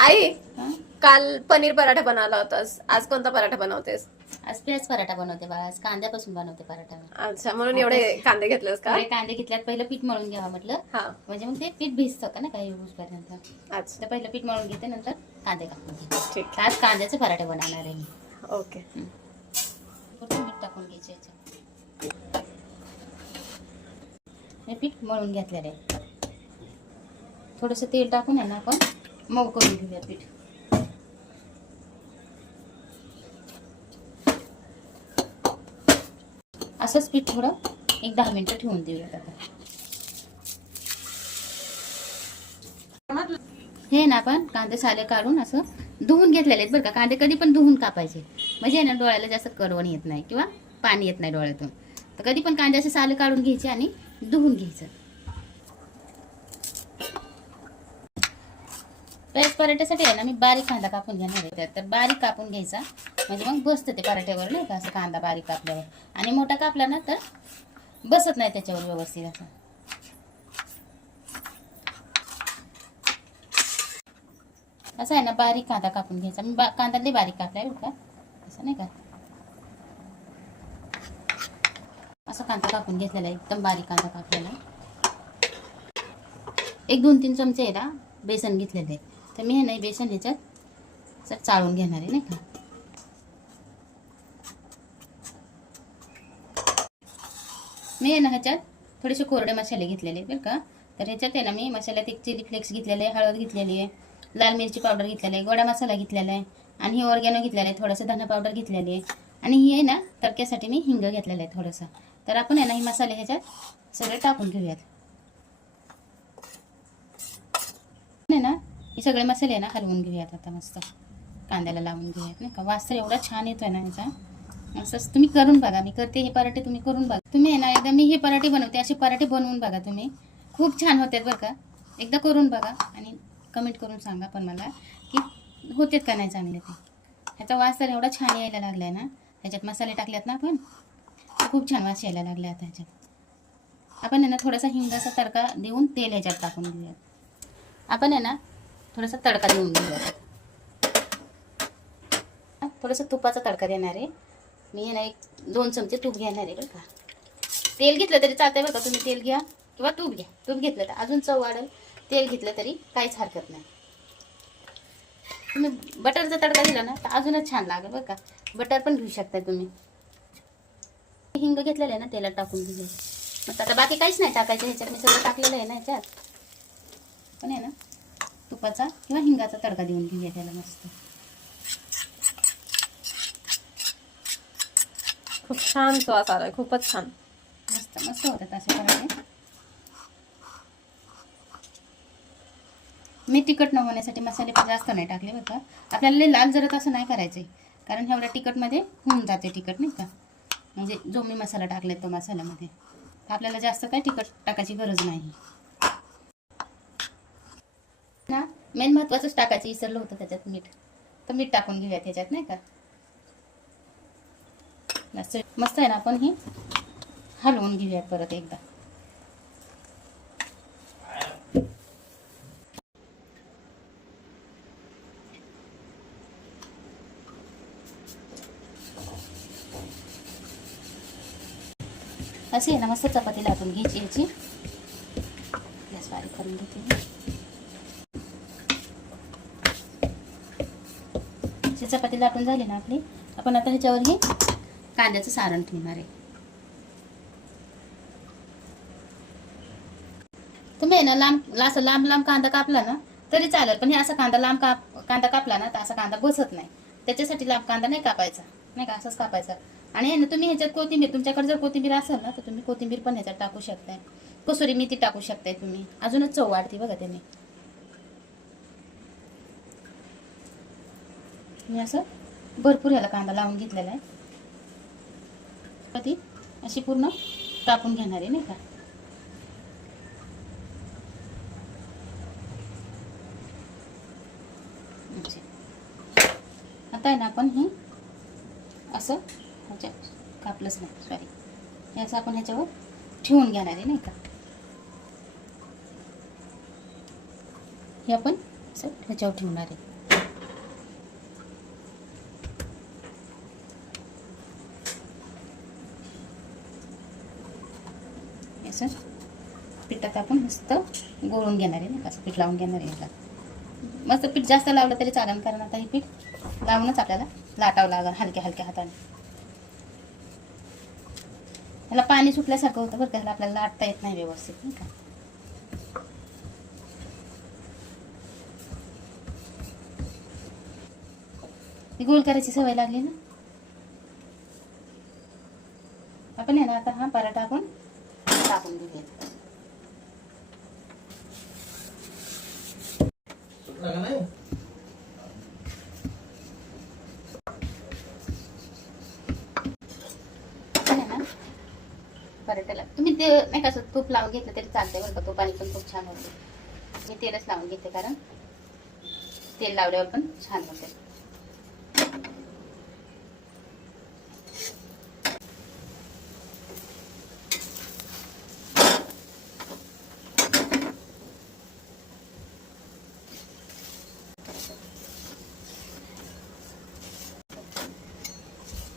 आई, हं? काल पनीर पराठा बनवला होतास, आज कोणता पराठा बनवतेस? आज प्याज पराठा बनवते बाळा. आज कांद्यापासून बनवते पराठा. अच्छा, म्हणून एवढे कांदे घेतलेस का? थोडे कांदे घेतल्यात. पहिलं पीठ मळून घ्यावं म्हटलं, हा. म्हणजे मग ते पीठ भिजत होतं ना काही पर्यंत. अच्छा, तर पहिलं पीठ मळून घेते, नंतर कांदे कापून घेते. ठीक. तर आज कांद्याचे पराठे बनवणार आहे मी. ओके. थोडं मीठ टाकून घ्यायचे याच्यात. हे पीठ मळून घेतलेलं आहे. थोडंसं तेल टाकून आहे ना आपण मऊ करून घेऊया पीठ. असंच पीठ थोडं एक 10 मिनिटं ठेवून देऊयात आता. हे ना आपण कांदे साले काढून असं धुवून घेतलेले आहेत बरं का. कांदे कधी पण धुवून कापायचे, म्हणजे ना डोळ्याला जास्त करवण येत नाही किंवा पाणी येत नाही डोळ्यातून. तर कधी पण कांदे असे साले काढून घ्यायचे आणि धुवून घ्यायचं. प्याज पराठ्यासाठी आहे ना मी बारीक कांदा कापून घेणार आहे. तर बारीक कापून घ्यायचा, म्हणजे मग बसतं ते पराठ्यावर नाही का. असं कांदा बारीक कापल्यावर, आणि मोठा कापला ना तर बसत नाही त्याच्यावर व्यवस्थित. असं आहे ना बारीक कांदा कापून घ्यायचा. मी कांदा लई बारीक कापलाय बरं का, असं नाही का. असं कांदा कापून घेतलेला आहे, एकदम बारीक कांदा कापलेला. एक 2-3 चमचे आहे ना बेसन घेतलेले आहे. तर मी हे नाही बेसन ह्याच्यात असं चाळून घेणार आहे नाही का. मी आहे ना ह्याच्यात थोडेसे कोरडे मसाले घेतलेले बरं का. तर ह्याच्यात आहे ना मी मसाल्यात एक चिली फ्लेक्स घेतलेले आहे, हळद घेतलेली आहे, लाल मिरची पावडर घेतलेली आहे, गोडा मसाला घेतलेला आहे, आणि ही ऑर्गॅनो घेतलेला आहे, थोडंसं धना पावडर घेतलेली आहे, आणि ही आहे ना तडक्यासाठी मी हिंग घेतलेलं आहे थोडंसं. तर आपण आहे ना ही मसाले ह्याच्यात सगळे टाकून घेऊयात. आहे ना हे सगळे मसाले आहे ना हलवून घेऊयात आता मस्त. कांद्याला लावून घेऊयात नाही का. वास तर एवढा छान येतोय ना ह्याचा. असंच तुम्ही करून बघा. मी करते हे पराठे, तुम्ही करून बघा. तुम्ही आहे ना एकदा मी हे पराठे बनवते, असे पराठे बनवून बघा तुम्ही. खूप छान होतात बरं का. एकदा करून बघा आणि कमेंट करून सांगा पण मला की होतेत का नाही चांगले ते. ह्याचा वास तर एवढा छान यायला लागला आहे ना. ह्याच्यात मसाले टाकलेत ना आपण, खूप छान वास यायला लागला आता ह्याच्यात. आपण आहे ना थोडासा हिंगाचा तडका देऊन तेल ह्याच्यात टाकून घेऊयात. आपण आहे ना थोडासा तडका देऊन घेऊयात. थोडंसं तुपाचा तडका देणार आहे मी. आहे ना 1-2 चमचे तूप घेणार आहे बरं का. तेल घेतलं तरी चालतंय बरं का. तुम्ही तेल घ्या किंवा तूप घ्या. तूप घेतलं तर अजून चव वाढेल, तेल घेतलं तरी काहीच हरकत नाही. तुम्ही बटरचा तडका दिला ना तर अजूनच छान लागेल बरं का. बटर पण घेऊ शकता तुम्ही. हिंग घेतलेलं आहे ना तेलात टाकून घेऊ. मग आता बाकी काहीच नाही टाकायचं ह्याच्यात, मी सगळं टाकलेलं आहे ना ह्याच्यात. पण आहे ना तुपाचा किंवा हिंगाचा तडका देऊन घेऊया त्याला मस्त. खूप छान स्वाद आलाय, खूपच छान. मस्त मस्त होतात असे पराठे. मी तिखट न होण्यासाठी मसाले पण जास्त नाही टाकले बरं का. आपल्याला लाल जरत असं नाही करायचे, कारण एवढ्या तिखटमध्ये होऊन जाते तिखट नाही का. म्हणजे जो मी मसाला टाकले तो मसाल्यामध्ये आपल्याला जास्त काही तिखट टाकायची गरज नाही ना. मेन महत्त्वाचंच टाकायचं विसरलं होतं त्याच्यात, मीठ. तर मीठ टाकून घेऊया त्याच्यात नाही का. मस्त आहे ना. आपण हे हलवून घेऊयात परत एकदा. अशी आहे ना मस्त चपाती लाटून घ्यायची याची. गॅस बारीक करून घेते. अशी चपाती लाटून झाली ना आपली. आपण आता ह्याच्यावर हे कांद्याचं सारण ठेवणार आहे. तुम्ही आहे ना असं लांब लांब कांदा कापला ना तरी चालेल, पण हे असा कांदा कापला ना तर असा कांदा बसत नाही. त्याच्यासाठी लांब कांदा नाही कापायचा नाही का, असंच कापायचा. आणि आहे ना तुम्ही ह्याच्यात कोथिंबीर, तुमच्याकडे जर कोथिंबीर असेल ना तर तुम्ही कोथिंबीर पण ह्याच्यात टाकू शकताय. कसुरी मेथी टाकू शकताय तुम्ही, अजूनच चव वाढते बघा त्याने. मी असं भरपूर ह्याला कांदा लावून घेतलेला आहे. ती अशी पूर्ण कापून घेणार आहे नाही का. आता आहे ना आपण हे असं ह्याच्या कापलंच नाही, सॉरी, हे असं आपण ह्याच्यावर ठेवून घेणार आहे नाही का. हे आपण असं ह्याच्यावर ठेवणार आहे. असं पिठात आपण मस्त गोळून घेणार आहे ना, असं पीठ लावून घेणार आहे याला. मस्त पीठ जास्त लावलं तरी चालेल, कारण आता हे पीठ लावूनच आपल्याला लाटावं लागेल हलक्या हलक्या हाताने. ह्याला पाणी सुटल्यासारखं होतं बरं का, ह्याला आपल्याला लाटता येत नाही व्यवस्थित, नाही का. ही गोल करायची सवय लागली ना. आपण आहे ना आता हा पराठा आपण टाकून घेऊया. पराठ्याला तुम्ही ते नाही कसं तूप लावून घेतलं तरी चालतंय बरं का, तुपाने पण खूप छान होते. मी तेलच लावून घेते, कारण तेल लावल्यावर पण छान होते.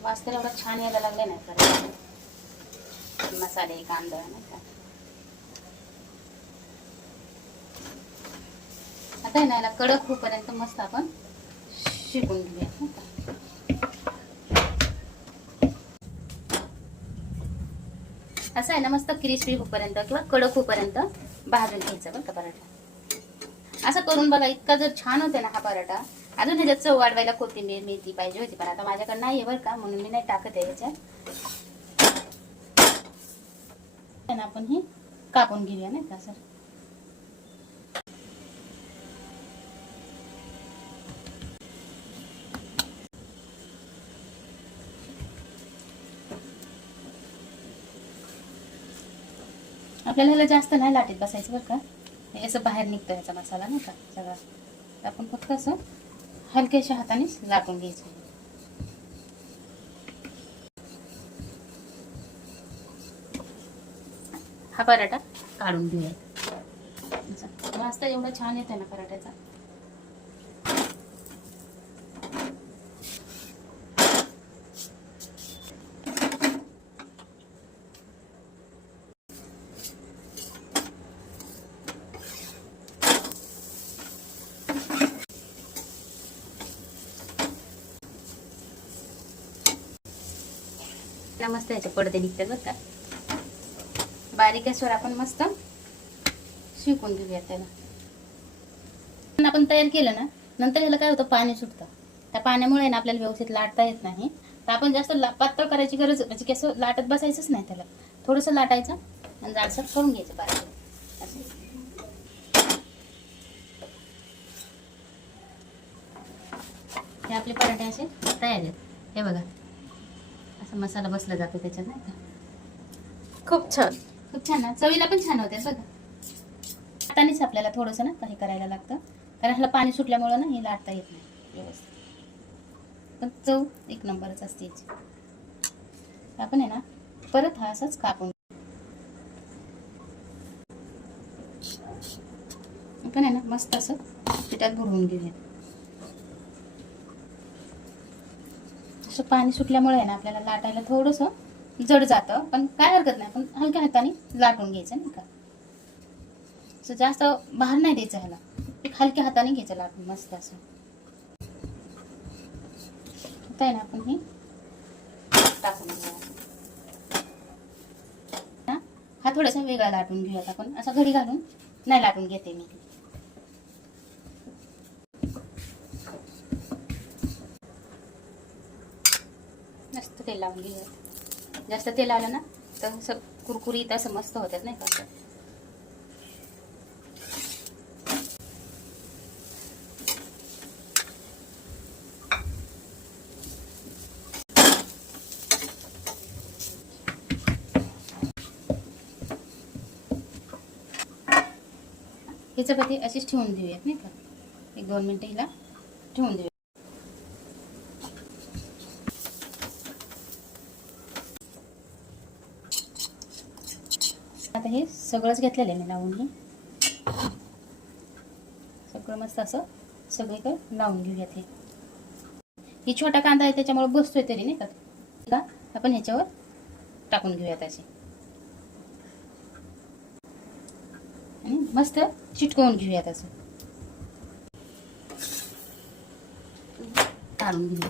वास तर एवढा छान यायला लागला नाही पराठा. मसाले कांदा नाही का. आता आहे ना याला कडक होईपर्यंत मस्त आपण शिकून घेऊया नाही का. असं आहे ना मस्त क्रिस्पी होईपर्यंत किंवा कडक होईपर्यंत भाजून घ्यायचं बरं का पराठा. असं करून बघा, इतका जर छान होते ना हा पराठा. अजून ह्याच्यात चव वाढवायला कोथिंबीर मेथी पाहिजे होती, पण आता माझ्याकडे नाही आहे बरं का, म्हणून मी नाही टाकत आहे ह्याच्यात. आपण हे कापून घेऊया नाही का सर. आपल्याला ह्याला जास्त नाही लाटीत बसायचं बरं का, हे असं बाहेर निघतं ह्याचा मसाला नाही का सगळा. आपण फक्त असं हलक्याशा हातानेच लाटून घ्यायचं. हा पराठा काढून घेऊया. मस्त एवढा छान येतोय ना पराठ्याचा. मस्त याचे पडदे निघतात बरं का. बारीक गॅसवर आपण मस्त शिकून घेऊया त्याला. आपण तयार केलं ना, नंतर ह्याला काय होतं, पाणी सुटतं. त्या पाण्यामुळे ना आपल्याला व्यवस्थित लाटता येत नाही. तर आपण जास्त पातळ करायची गरज, म्हणजे कसं लाटत बसायचंच नाही त्याला. थोडंसं लाटायचं आणि जाडसर करून घ्यायचं बारीक असं. हे आपले पराठे असे तयार आहेत. हे बघा असा मसाला बसला जातो त्याच्यात नाही का. खूप छान. खूप छान ना, चवीला पण छान होते बघा. हातानेच आपल्याला थोडंसं ना काही करायला लागतं, कारण ह्याला पाणी सुटल्यामुळं ना हे लाटता येत नाही व्यवस्थित. पण चव एक नंबरच असते याची. आपण आहे ना परत हा असाच कापून आपण आहे ना मस्त असं पिठात बुडवून घेऊया. असं पाणी सुटल्यामुळे आहे ना आपल्याला लाटायला थोडंसं जड जातं, पण काय हरकत नाही, पण हलक्या हाताने लाटून घ्यायचं नाही का. असं जास्त बाहेर नाही द्यायचं ह्याला, एक हलक्या हाताने घ्यायचं लाटून मस्त असं. आता आहे ना आपण हे टाकून घेऊया. हा थोडासा वेगळा लाटून घेऊयात आपण, असा घडी घालून नाही लाटून घेते मी. जास्त तेल लावून घेऊयात. जास्त तेल आलं ना तर असं कुरकुरीत असं मस्त होतात नाही का. ही चपाती अशीच ठेवून देऊयात नाही का, 1-2 मिनिटं हिला ठेवून देऊया. आता हे सगळंच घेतलेलं आहे मी लावून. हे सगळं मस्त असं सगळीकडे लावून घेऊयात. ही छोटा कांदा आहे त्याच्यामुळे बसतोय तरी नाही का. आपण ह्याच्यावर टाकून घेऊयात असे. आणि मस्त चिटकवून घेऊयात असं. काढून घेऊया.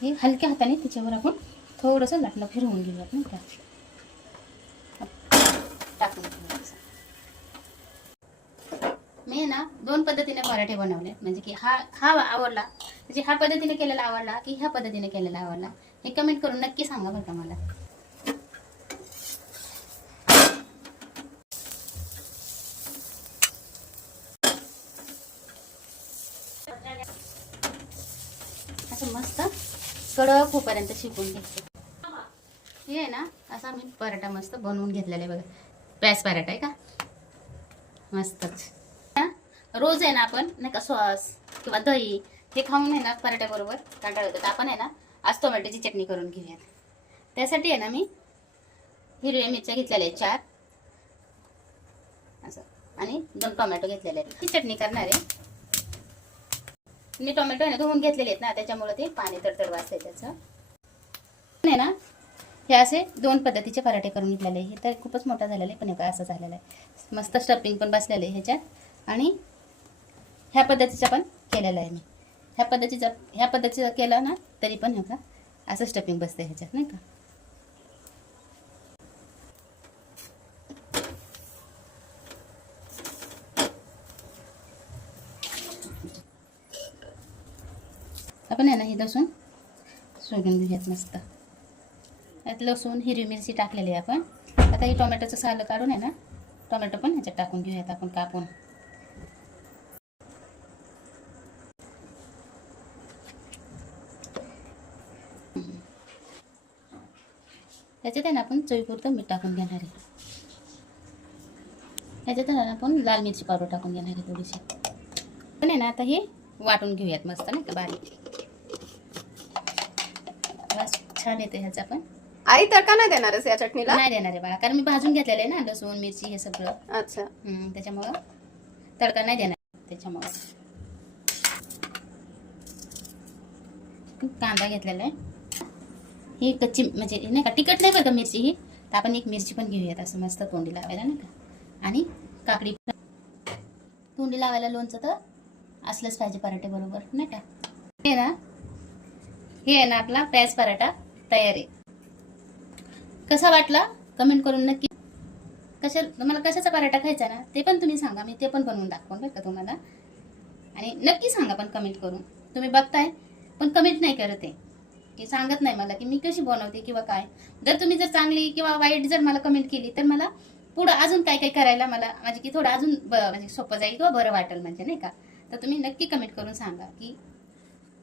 हे हलक्या हाताने त्याच्यावर आपण थोडंसं लाटणं फिरवून घेऊयात नाही का. टाकून घेऊया असं. मी ना 2 पद्धतीने पराठे बनवले, म्हणजे की हा आवडला, म्हणजे ह्या पद्धतीने केलेला आवडला की ह्या पद्धतीने केलेला आवडला, हे कमेंट करून नक्की सांगा बरं का मला. असं मस्त कडक होईपर्यंत शिकून घ्यायचं. हे आहे ना असा मी पराठा मस्त बनवून घेतलेला आहे बघा. प्याज पराठा आहे का, मस्तच. रोज आहे ना आपण नाही का सॉस किंवा दही हे खाऊन आहे ना पराठ्याबरोबर कंटाळा होतो, तर आपण आहे ना आज टोमॅटोची चटणी करून घेऊयात. त्यासाठी आहे ना मी हिरव्या मिरच्या घेतलेल्या आहेत 4 असं, आणि 2 टोमॅटो घेतलेले आहेत. ही चटणी करणार आहे मी. टोमॅटो आहे ना धुवून घेतलेले आहेत ना, त्याच्यामुळे ते पाणी तडतड वाजतंय त्याचं. आहे ना हे असे 2 पद्धतीचे पराठे करून घेतलेले आहे. हे तर खूपच मोठा झालेला आहे, पण हे काय असं झालेलं आहे. मस्त स्टफिंग पण बसलेलं आहे ह्याच्यात, आणि ह्या पद्धतीचा पण केलेला आहे मी. ह्या पद्धतीचा केला ना तरी पण का असं स्टफिंग बसतं ह्याच्यात नाही का. आपण आहे ना हे लसूण सोडून घेऊयात मस्त. यात लसूण हिरवी मिरची टाकलेली आहे आपण. आता हे टोमॅटोचं साल काढून आहे ना टोमॅटो पण ह्याच्यात टाकून घेऊयात आपण कापून. त्याच्यात आहे ना आपण चवीपुरतं मीठ टाकून घेणार आहे. ह्याच्यात आहे ना आपण लाल मिरची पावडर टाकून घेणार आहे थोडीशी. पण आहे ना आता हे वाटून घेऊयात मस्त नाही का बारीक. बस छान येते ह्याचा पण. आई तडका नाही देणारच या चटणीला? नाही देणार आहे बाळा, कारण मी भाजून घेतलेलं आहे ना लसूण मिरची हे सगळं. अच्छा. त्याच्यामुळं तडका नाही देणार. त्याच्यामुळं कांदा घेतलेला आहे. ही कच्ची म्हणजे नाही का तिखट नाही बरं का मिरची ही, तर आपण एक मिरची पण घेऊयात असं मस्त तोंडी लावायला नाही का. आणि काकडी तोंडी लावायला लोणचं तर असलंच पाहिजे पराठे बरोबर नाही का. हे आहे ना आपला प्याज पराठा तयार आहे. कसा वाटला कमेंट करून नक्की. तुम्हाला कशाचा पराठा खायचा ना ते पण तुम्ही सांगा, मी ते पण बनवून दाखवून बरं का तुम्हाला. आणि नक्की सांगा पण कमेंट करून. तुम्ही बघताय पण कमेंट नाही करत आहे, की सांगत नाही मला की मी कशी बनवते किंवा काय. तुम्ही जर चांगली किंवा वाईट जर मला कमेंट केली तर मला पुढं अजून काय काय करायला मला म्हणजे की थोडं अजून म्हणजे सोपं जाईल किंवा बरं वाटेल म्हणजे नाही का. तर तुम्ही नक्की कमेंट करून सांगा, की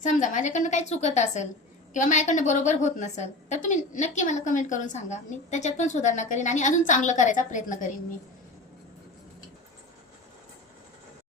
समजा माझ्याकडनं काही चुकत असेल किंवा माझ्याकडनं बरोबर होत नसेल तर तुम्ही नक्की मला कमेंट करून सांगा. मी त्याच्यात पण सुधारणा करीन आणि अजून चांगलं करायचा प्रयत्न करीन मी.